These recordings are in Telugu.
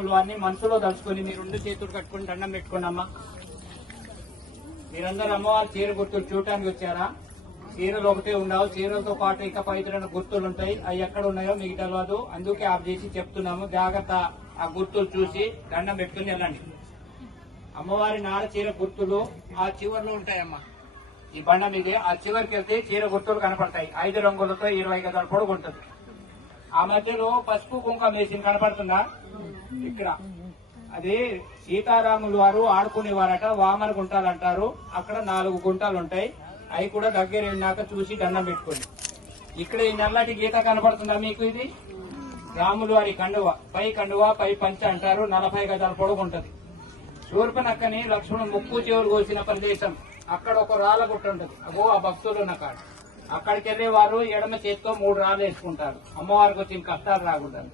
అన్ని మనసులో దలుచుకొని మీరు 2 చేతులు కట్టుకుని దండం పెట్టుకోండి అమ్మా. మీరందరూ అమ్మవారి చీర గుర్తులు చూడటానికి వచ్చారా? చీరలు ఒకటే ఉండవు, చీరలతో పాటు ఇంకా పవిత్రమైన గుర్తులు ఉంటాయి. అవి ఎక్కడ ఉన్నాయో మీకు తెలియదు, అందుకే ఆఫ్ చేసి చెప్తున్నాము. జాగ్రత్త, ఆ గుర్తులు చూసి దండం పెట్టుకుని వెళ్ళండి. అమ్మవారి నార చీర గుర్తులు ఆ చివరిలో ఉంటాయమ్మా. ఈ బండ మీదే ఆ చివరికి వెళ్తే చీర గుర్తులు కనపడతాయి. 5 రంగులతో 20 గదాల పొడుగు ఉంటుంది. ఆ మధ్యలో పసుపు కుంకుమ వేసి కనపడుతుందా? ఇక్కడ అది సీతారాములు వారు ఆడుకునేవారట. వామన గుంటాలు అంటారు. అక్కడ 4 గుంటాలు ఉంటాయి. అవి కూడా దగ్గర వెళ్ళినాక చూసి దండం పెట్టుకోండి. ఇక్కడ ఈ నల్లటి గీత కనపడుతుందా మీకు? ఇది రాములు వారి కండువ, పై పంచ అంటారు. 40 గదాల పొడుగు ఉంటది. శూర్పనక్కని లక్ష్మణుడు ముక్కు చెవులు కోసిన ప్రదేశం. అక్కడ ఒక రాళ్ళ గుట్ట ఉంటది. అగో ఆ భక్తులు ఉన్న కాడ. అక్కడికి వెళ్లే వారు ఎడమ చేతితో 3 రాళ్ళు వేసుకుంటారు. అమ్మవారికి వచ్చిన కష్టాలు రాకూడదు.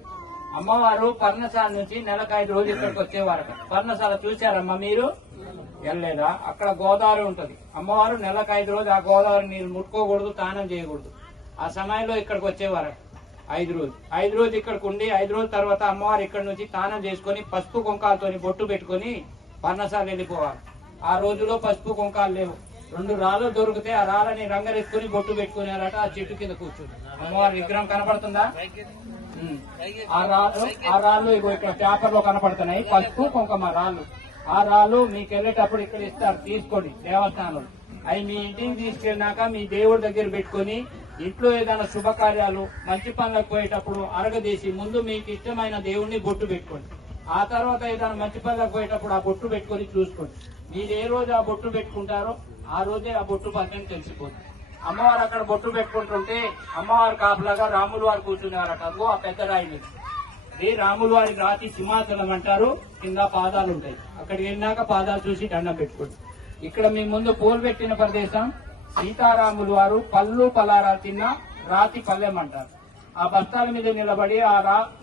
అమ్మవారు పర్ణశాల నుంచి నెలకు 5 రోజులు ఇక్కడికి వచ్చేవారట. పర్ణశాల చూశారమ్మా మీరు? వెళ్ళలేదా? అక్కడ గోదావరి ఉంటది. అమ్మవారు నెలకు 5 రోజులు ఆ గోదావరి నీళ్ళు ముట్టుకోకూడదు, స్నానం చేయకూడదు. ఆ సమయంలో ఇక్కడికి వచ్చేవారట 5 రోజులు. 5 రోజులు ఇక్కడికి ఉండి 5 రోజుల తర్వాత అమ్మవారు ఇక్కడ నుంచి స్నానం చేసుకుని పసుపు కుంకాలతో బొట్టు పెట్టుకుని పర్ణశాల వెళ్ళిపోవాలి. ఆ రోజులో పసుపు కుంకాలు లేవు. 2 రాళ్ళు దొరికితే ఆ రాళ్ళని రంగరెత్తుకుని బొట్టు పెట్టుకున్నారట. ఆ చెట్టు కింద కూర్చుని అమ్మవారి విగ్రహం కనపడుతుందా? ఆ రాళ్ళు ఇగో ఇక్కడ పేపర్ లో కనపడుతున్నాయి. పసుపు కుంకుమ రాళ్ళు. ఆ రాళ్ళు మీకు వెళ్ళేటప్పుడు ఇక్కడ ఇస్తారు, తీసుకోండి దేవస్థానంలో. అవి మీ ఇంటికి తీసుకెళ్ళినాక మీ దేవుడి దగ్గర పెట్టుకుని ఇంట్లో ఏదైనా శుభకార్యాలు మంచి పనులకు పోయేటప్పుడు అరగదీసి ముందు మీకు ఇష్టమైన దేవుణ్ణి బొట్టు పెట్టుకోండి. ఆ తర్వాత ఏదైనా మంచి పనులకు పోయేటప్పుడు ఆ బొట్టు పెట్టుకుని చూసుకోండి. మీరు ఏ రోజు ఆ బొట్టు పెట్టుకుంటారో ఆ రోజే ఆ బొట్టు పక్కన తెలిసిపోతుంది. అమ్మవారు అక్కడ బొట్టు పెట్టుకుంటుంటే అమ్మవారి కాపులాగా రాములు వారు కూర్చునేవారట. అదిగో ఆ పెద్ద రాయి మీద ఇది రాములు వారి రాతి సింహాచలం అంటారు. కింద పాదాలు ఉంటాయి. అక్కడికి వెళ్ళినాక పాదాలు చూసి దండం పెట్టుకోండి. ఇక్కడ మీ ముందు పూలు పెట్టిన ప్రదేశం సీతారాములు వారు పళ్ళు పలారాలు తిన్న రాతి పల్లెం అంటారు. ఆ బస్తాల మీద నిలబడి ఆ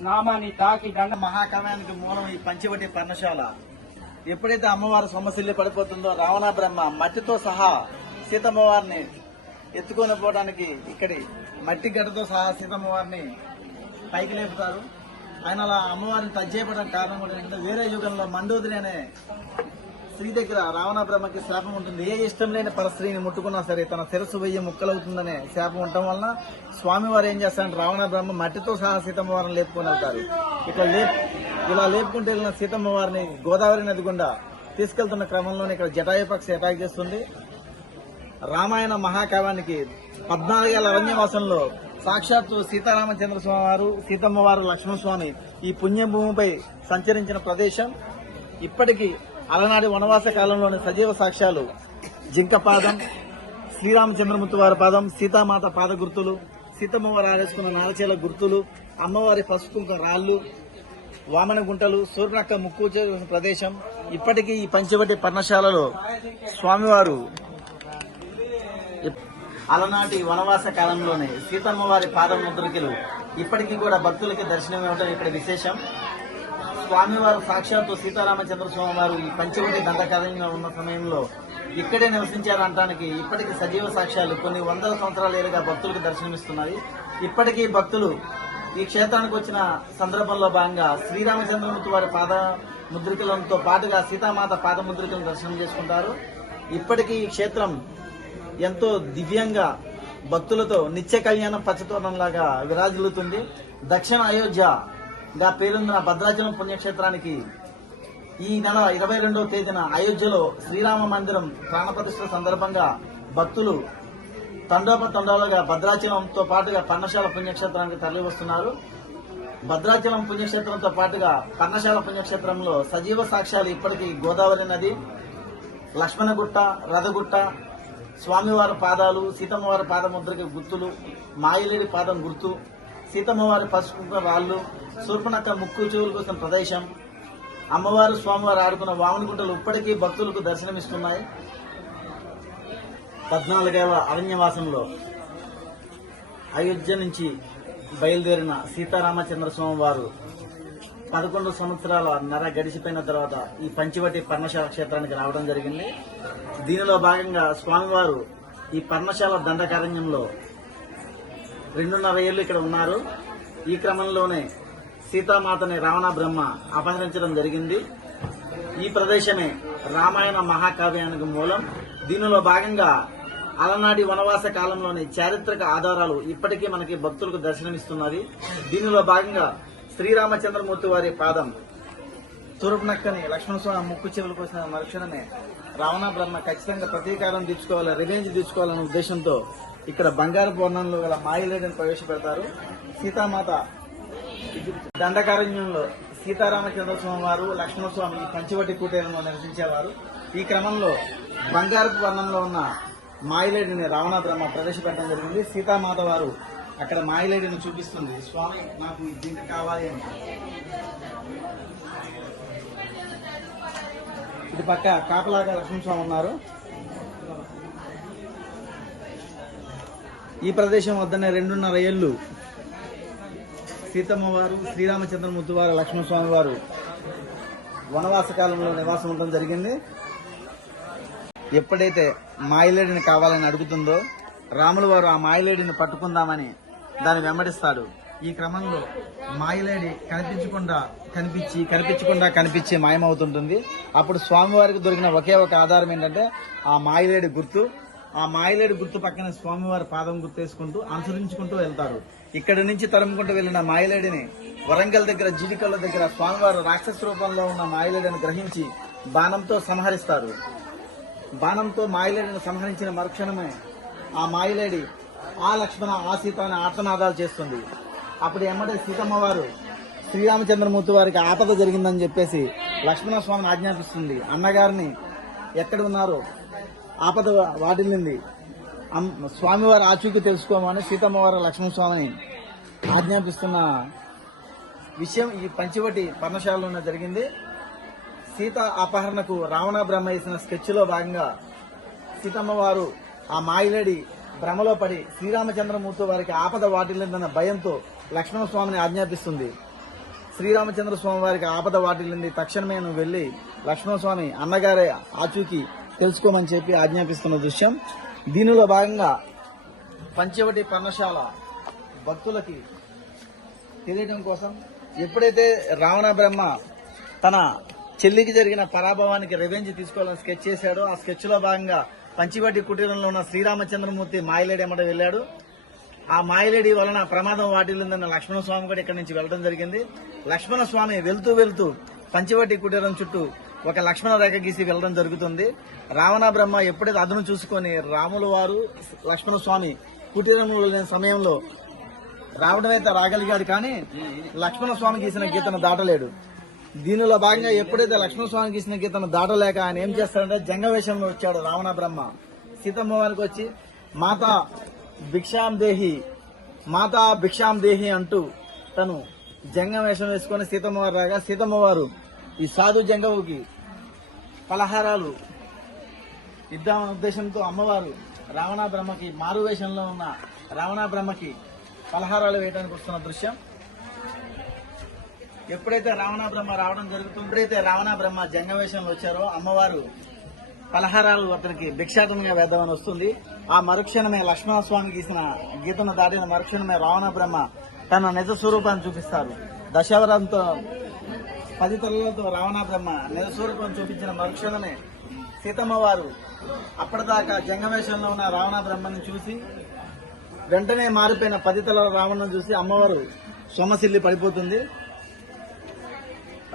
నామాన్ని తాకి దండం. మహాకావ్యానికి మూలం ఈ పంచవటి పర్ణశాల. ఎప్పుడైతే అమ్మవారు సొమ్మసిల్లి పడిపోతుందో రావణ బ్రహ్మ మట్టితో సహా సీతమ్మవారిని ఎత్తుకొని పోవడానికి ఇక్కడి మట్టి గడ్డతో సహా సీతమ్మవారిని పైకి లేపుతారు. ఆయన అలా అమ్మవారిని తజ్జేయడానికి కారణం కూడా ఏంటంటే వేరే యుగంలో మండోదరి అనే స్త్రీ దగ్గర రావణ బ్రహ్మకి శాపం ఉంటుంది. ఏ ఇష్టం లేని పరస్త్రీని ముట్టుకున్నా సరే తన శిరస్సు 1000 ముక్కలవుతుందనే శాపం ఉండటం వలన స్వామివారు ఏం చేస్తారంటే రావణ బ్రహ్మ మట్టితో సహా సీతమ్మవారిని లేపుకొని వెళ్తారు. ఇలా లేపుకుంటూ వెళ్ళిన సీతమ్మవారిని గోదావరి నది గుండా తీసుకెళ్తున్న క్రమంలోనే ఇక్కడ జటాయుపక్షి అటాక్ చేస్తుంది. రామాయణ మహాకావ్యానికి 14 ఏళ్ల అరణ్యవాసంలో సాక్షాత్తు సీతారామచంద్ర స్వామి వారు, సీతమ్మవారు, లక్ష్మణస్వామి ఈ పుణ్యభూమిపై సంచరించిన ప్రదేశం. ఇప్పటికీ అలనాటి వనవాస కాలంలోని సజీవ సాక్ష్యాలు జింక పాదం, శ్రీరామచంద్రమూర్తి వారి పాదం, సీతామాత పాద గుర్తులు, సీతమ్మవారు ఆరేసుకున్న నారచీల గుర్తులు, అమ్మవారి పసుపు రాళ్లు, వామన గుంటలు, సూర్యనక్క ముక్కు చేసిన ప్రదేశం. ఇప్పటికీ ఈ పంచవటి పర్ణశాలలో స్వామివారు అలనాటి వనవాస కాలంలోనే సీతమ్మవారి పాద ముద్రికలు ఇప్పటికీ కూడా భక్తులకి దర్శనం ఇవ్వడం ఇక్కడ విశేషం. స్వామివారు సాక్షాత్తు సీతారామచంద్ర స్వామి వారు ఈ పంచవటి దండకారణ్యంలో ఉన్న సమయంలో ఇక్కడే నివసించారంటానికి ఇప్పటికీ సజీవ సాక్ష్యాలు కొన్ని వందల సంవత్సరాలుగా భక్తులకు దర్శనమిస్తున్నాయి. ఇప్పటికీ భక్తులు ఈ క్షేత్రానికి వచ్చిన సందర్భంలో భాగంగా శ్రీరామచంద్రమూర్తి వారి పాద ముద్రికలతో పాటుగా సీతామాత పాద ముద్రికలను దర్శనం చేసుకుంటారు. ఇప్పటికీ ఈ క్షేత్రం ఎంతో దివ్యంగా భక్తులతో నిత్య కళ్యాణం పచ్చతోరణంలాగా విరాజిల్లుతుంది. దక్షిణ అయోధ్యగా పేరొందిన భద్రాచలం పుణ్యక్షేత్రానికి ఈ నెల 22వ తేదీన అయోధ్యలో శ్రీరామ మందిరం ప్రాణప్రతిష్ఠ సందర్భంగా భక్తులు తండోపతండాలుగా భద్రాచలంతో పాటుగా పర్ణశాల పుణ్యక్షేత్రానికి తరలి వస్తున్నారు. భద్రాచలం పుణ్యక్షేత్రంతో పాటుగా పర్ణశాల పుణ్యక్షేత్రంలో సజీవ సాక్ష్యాలు ఇప్పటికీ గోదావరి నది, లక్ష్మణగుట్ట, రథగుట్ట, స్వామివారి పాదాలు, సీతమ్మవారి పాదముద్రకి గుర్తులు, మాయలేడి పాదం గుర్తు, సీతమ్మవారి పసుపు రాళ్లు, శూర్పనక్క ముక్కు చెవులు కోసం ప్రదేశం, అమ్మవారు స్వామివారు ఆడుకున్న వామన గుంటలు ఇప్పటికీ భక్తులకు దర్శనమిస్తున్నాయి. 14వ అరణ్యవాసంలో అయోధ్య నుంచి బయలుదేరిన సీతారామచంద్ర స్వామి వారు 11 సంవత్సరాల నర గడిచిపోయిన తర్వాత ఈ పంచవటి పర్ణశాల క్షేత్రానికి రావడం జరిగింది. దీనిలో భాగంగా స్వామివారు ఈ పర్ణశాల దండకారణ్యంలో 2.5 ఏళ్లు ఇక్కడ ఉన్నారు. ఈ క్రమంలోనే సీతామాతని రావణ బ్రహ్మ అపహరించడం జరిగింది. ఈ ప్రదేశమే రామాయణ మహాకావ్యానికి మూలం. దీనిలో భాగంగా అలనాటి వనవాస కాలంలోని చారిత్రక ఆధారాలు ఇప్పటికీ మనకి భక్తులకు దర్శనమిస్తున్నది. దీనిలో భాగంగా శ్రీరామచంద్రమూర్తి వారి పాదం తూర్పునక్కని లక్ష్మణస్వామి ముక్కు చెవులకు వచ్చిన మరుక్షణమే రావణ బ్రహ్మ ఖచ్చితంగా ప్రతీకారం తీర్చుకోవాలి, రివెంజ్ తీర్చుకోవాలనే ఉద్దేశంతో ఇక్కడ బంగారు వర్ణంలో గల మాయిలేడిని ప్రవేశపెడతారు. సీతామాత దండకారణ్యంలో సీతారామచంద్రస్వామి వారు, లక్ష్మణస్వామి ఈ పంచవటి కూటేరంలో నివసించేవారు. ఈ క్రమంలో బంగారపు వర్ణంలో ఉన్న మాయిలేడిని రావణ బ్రహ్మ ప్రవేశపెట్టడం జరిగింది. సీతామాత వారు అక్కడ మాయిలేడిని చూపిస్తుంది, స్వామి నాకు దీనికి కావాలి అని. ఇటు పక్క కాపలాగా లక్ష్మణస్వామి ఉన్నారు. ఈ ప్రదేశం వద్దనే 2.5 ఏళ్లు సీతమ్మ వారు, శ్రీరామచంద్రమూర్తి వారు, లక్ష్మణస్వామి వారు వనవాస కాలంలో నివాసం ఉండడం జరిగింది. ఎప్పుడైతే మాయిలేడిని కావాలని అడుగుతుందో రాములు వారు ఆ మాయిలేడిని పట్టుకుందామని దాన్ని వెంబడిస్తాడు. ఈ క్రమంలో మాయిలేడి కనిపించి మాయమవుతుంటుంది. అప్పుడు స్వామివారికి దొరికిన ఒకే ఒక ఆధారం ఏంటంటే ఆ మాయిలేడి గుర్తు. ఆ మాయిలేడి గుర్తు పక్కన స్వామివారి పాదం గుర్తేసుకుంటూ అనుసరించుకుంటూ వెళ్తారు. ఇక్కడి నుంచి తరుముకుంటూ వెళ్లిన మాయిలేడిని వరంగల్ దగ్గర జిడికల్ల దగ్గర స్వామివారు రాక్షస రూపంలో ఉన్న మాయిలేడిని గ్రహించి బాణంతో సంహరిస్తారు. బాణంతో మాయిలేడిని సంహరించిన మరుక్షణమే ఆ మాయిలేడి ఆ లక్ష్మణ ఆ సీత అని ఆర్తనాదాలు చేస్తుంది. అప్పుడు ఎమ్మడే సీతమ్మ వారు శ్రీరామచంద్రమూర్తి వారికి ఆపద జరిగిందని చెప్పేసి లక్ష్మణస్వామిని ఆజ్ఞాపిస్తుంది. అన్నగారిని ఎక్కడ ఉన్నారో ఆపద వాటిల్లింది, స్వామివారి ఆచూకీ తెలుసుకోమని సీతమ్మ వారు లక్ష్మణస్వామిని ఆజ్ఞాపిస్తున్న విషయం ఈ పంచవటి పర్ణశాలలోనే జరిగింది. సీత అపహరణకు రావణ బ్రహ్మ వేసిన స్కెచ్ లో భాగంగా సీతమ్మ వారు ఆ మాయిలేడి భ్రమలో పడి శ్రీరామచంద్రమూర్తి వారికి ఆపద వాటిల్లిందన్న భయంతో లక్ష్మణస్వామిని ఆజ్ఞాపిస్తుంది. శ్రీరామచంద్ర స్వామి వారికి ఆపద వాటిల్లింది, తక్షణమే నువ్వు వెళ్లి లక్ష్మణస్వామి అన్నగారే ఆచూకీ తెలుసుకోమని చెప్పి ఆజ్ఞాపిస్తున్న దృశ్యం. దీనిలో భాగంగా పంచవటి పర్ణశాల భక్తులకి తెలియడం కోసం ఎప్పుడైతే రావణ బ్రహ్మ తన చెల్లికి జరిగిన పరాభవానికి రివెంజ్ తీసుకోవాలని స్కెచ్ చేశాడో ఆ స్కెచ్ లో భాగంగా పంచవటి కుటీరంలో ఉన్న శ్రీరామచంద్రమూర్తి మాయిలేడి ఎమ్మట వెళ్లాడు. ఆ మాయిలేడి వలన ప్రమాదం వాటిల్లిందన్న లక్ష్మణస్వామి కూడా ఇక్కడి నుంచి వెళ్లడం జరిగింది. లక్ష్మణస్వామి వెళ్తూ పంచవటి కుటీరం చుట్టూ ఒక లక్ష్మణ రేఖ గీసి వెళ్లడం జరుగుతుంది. రావణ బ్రహ్మ ఎప్పుడైతే అదును చూసుకొని రాముల వారు లక్ష్మణస్వామి కుటీరంలో లేని సమయంలో రావడమైతే రాగలిగాడు, కానీ లక్ష్మణస్వామి గీసిన గీతను దాటలేడు. దీనిలో భాగంగా ఎప్పుడైతే లక్ష్మణస్వామి గీసిన గీతను దాటలేక ఆయన ఏం చేస్తాడంటే జంగవేషంలో వచ్చాడు రావణ బ్రహ్మ. సీతమ్మ వారికి వచ్చి మాతా భిక్షాం దేహి అంటూ తను జంగవేషం వేసుకుని సీతమ్మ వారు రాగా సీతమ్మ వారు ఈ సాధు జంగవుకి పలహారాలు ఇద్దామనే ఉద్దేశంతో అమ్మవారు రావణ బ్రహ్మకి మారు వేషంలో ఉన్న రావణ బ్రహ్మకి పలహారాలు వేయడానికి వస్తున్న దృశ్యం. ఎప్పుడైతే రావణ బ్రహ్మ రావడం జరుగుతుందో, ఎప్పుడైతే రావణ బ్రహ్మ జంగవేషంలో వచ్చారో అమ్మవారు పలహారాలు అతనికి భిక్షాటంగా వేద్దామని వస్తుంది. ఆ మరుక్షణమే లక్ష్మణస్వామి గీసిన గీతను దాటిన మరుక్షణమే రావణ బ్రహ్మ తన నిజ స్వరూపాన్ని చూపిస్తారు. దశావరంతో 10 తలలతో రావణ బ్రహ్మ నిజ స్వరూపం చూపించిన మరుక్షణమే సీతమ్మ వారు అప్పటిదాకా జంగవేషంలో ఉన్న రావణ బ్రహ్మని చూసి వెంటనే మారిపోయిన 10 తలల రావణను చూసి అమ్మవారు సొమ్మసిల్లి పడిపోతుంది.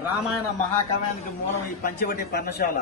రామాయణ మహాకావ్యానికి మూలం ఈ పంచవటి పర్ణశాల.